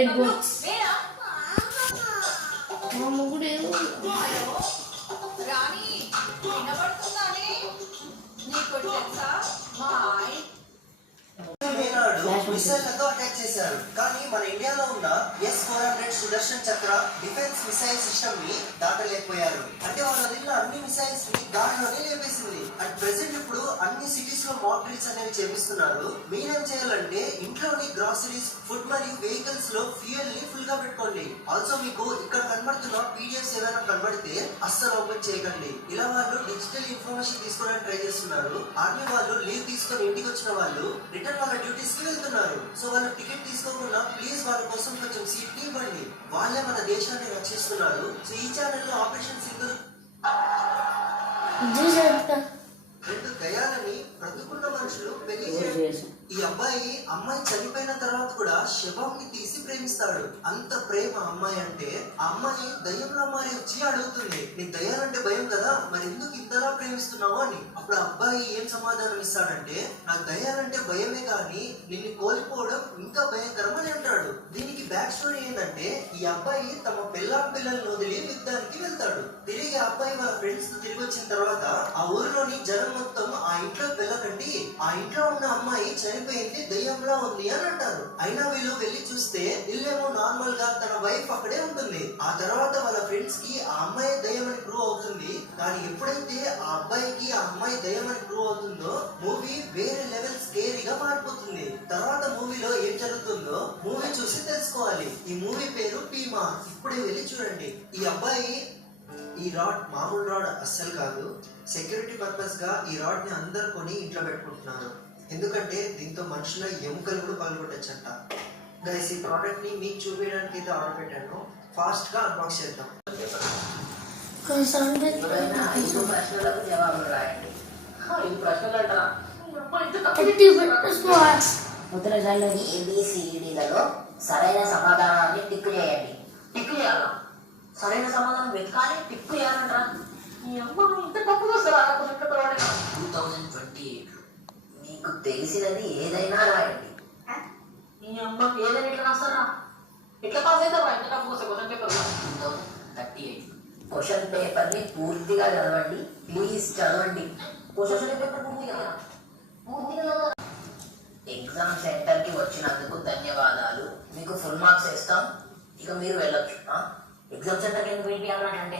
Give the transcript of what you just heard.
Date box మా ముగ్గురు ఏమో రాణి వినబడుతుందానే నీకు తెలుసా మా మిసైళ్లతో అటాక్ చేశారు. కానీ మన ఇండియాలో ఉన్న S-400 సుదర్శన్ చక్ర డిఫెన్స్ మిసైల్ సిస్టమ్ ని దాటలేకపోయారు. అంటే వాళ్ళ దగ్గర అన్ని మిసైల్స్ ని దాడిలోనే లేపేసింది. అండ్ ప్రెసెంట్ ఇప్పుడు అన్ని సిటీస్ లో మాక్ డ్రిల్స్ అనేవి చేపిస్తున్నారు. మీరేం చేయాలంటే ఇంట్లోని గ్రాసరీస్, ఫుడ్ మరియు వెహికల్స్ లో ఫ్యూయల్ ని ఫుల్ గా పెట్టుకోండి. ఆల్సో మీకు ఇక్కడ కనబడుతున్న PDFs ఏమైనా కనబడితే అస్సలు ఓపెన్ చేయకండి. ఇలా వాళ్ళు డిజిటల్ ఇన్ఫర్మేషన్ తీసుకోవడానికి ట్రై చేస్తున్నారు. ఆర్మీ వాళ్ళు లీవ్ తీసుకొని ఇంటికి వచ్చిన వాళ్ళు రిటర్న్ వాళ్ళ డ్యూటీస్ కి వెళ్తున్నారు. సో వాళ్ళు టికెట్ తీసుకోకుండా ప్లీజ్ వాళ్ళ కోసం కొంచెం సీట్ ని ఇవ్వండి. వాళ్ళే మన దేశాన్ని రక్షిస్తున్నారు. సో ఈ ఛానల్ లో ఆపరేషన్ సింగిల్ రెండు దయాలని బ్రతుకున్న మనుషులు పెళ్లి చేయాలి. ఈ అబ్బాయి అమ్మాయి చనిపోయిన తర్వాత కూడా శవంని తీసి ప్రేమిస్తాడు. అంత ప్రేమ అమ్మాయి అంటే ఆ అమ్మాయి దయ్యంలో మారి వచ్చి అడుగుతుంది, నీకు దయ్యాలంటే భయం కదా, మరి ఎందుకు ఇంతలా ప్రేమిస్తున్నావు అని. అప్పుడు అబ్బాయి ఏం సమాధానం ఇస్తాడంటే, నాకు దయ్యాలంటే భయమే కానీ నిన్ను కోల్పోవడం ఇంకా భయంకరం అని అంటాడు. దీనికి బ్యాక్ స్టోరీ ఏంటంటే, ఈ అబ్బాయి తమ పిల్లలను వదిలి యుద్ధానికి వెళ్తాడు. తిరిగి ఆ అబ్బాయి వాళ్ళ ఫ్రెండ్స్ తో తిరిగి వచ్చిన తర్వాత ఆ ఊరిలోని జనం మొత్తం ఆ ఇంట్లోకి వెళ్ళకండి, ఆ ఇంట్లో ఉన్న అమ్మాయి చనిపోయింది, దయ్యంలా ఉంది అని అంటారు. అయినా వీళ్ళు వెళ్ళి చూస్తే ఇల్లేమో నార్మల్ గా తన వైఫ్ అక్కడే ఉంటుంది. ఆ తర్వాత వాళ్ళ ఫ్రెండ్స్ కి ఆ అమ్మాయి దయ్యం అని ప్రూవ్ అవుతుంది. కానీ ఎప్పుడైతే ఆ అబ్బాయికి ఆ అమ్మాయి దయ్యం అని ప్రూవ్ అవుతుందో మూవీ వేరే లెవెల్ స్కేరీగా మారిపోతుంది. తర్వాత మూవీలో ఏం జరుగుతుందో మూవీ చూసి తెలుసుకోవాలి. ఈ మూవీ పేరు పీమా. ఇప్పుడే వెళ్ళి చూడండి. ఈ అబ్బాయి ఈ రాడ్ మామూలు రాడ్ అస్సలు కాదు. సెక్యూరిటీ పర్పస్ గా ఈ రాడ్ ని అందరు కొని ఇంట్లో పెట్టుకుంటున్నారు. ఎందుకంటే దీంతో మనుషుల ఎముకలు కూడా పగలగొట్టచ్చంట. గైస్, ఈ ప్రోడక్ట్ ని మీకు చూపించడానికి అయితే ఆర్డర్ పెట్టాను. ఫాస్ట్ గా అన్బాక్స్ చేద్దాం. ABCDలలో సరైన సమాధానాన్ని టిక్ చేయండి. టిక్ చేయాలా? సరైన సమాధానం వెతకాలి, టిక్ చేయాలంటారా? 2028 మీకు తెలిసినది ఏదైనా రాయండి. ఈ అమ్మ ఏదైనా ఎట్లా రాస్తారా? ఎట్లా పాస్ అవుతారా? ఎంత టఫ్ వస్తే క్వశ్చన్ పేపర్ 2038 క్వశ్చన్ పేపర్ ని పూర్తిగా చదవండి. ప్లీజ్ చదవండి. క్వశ్చన్ పేపర్ పూర్తిగా ఎగ్జామ్ సెంటర్ కి వచ్చినందుకు ధన్యవాదాలు. మీకు ఫుల్ మార్క్స్ ఇస్తాం. ఇక మీరు వెళ్ళొచ్చు. ఎగ్జామ్ సెంటర్కి ఎందుకు వెళ్ళి అంటే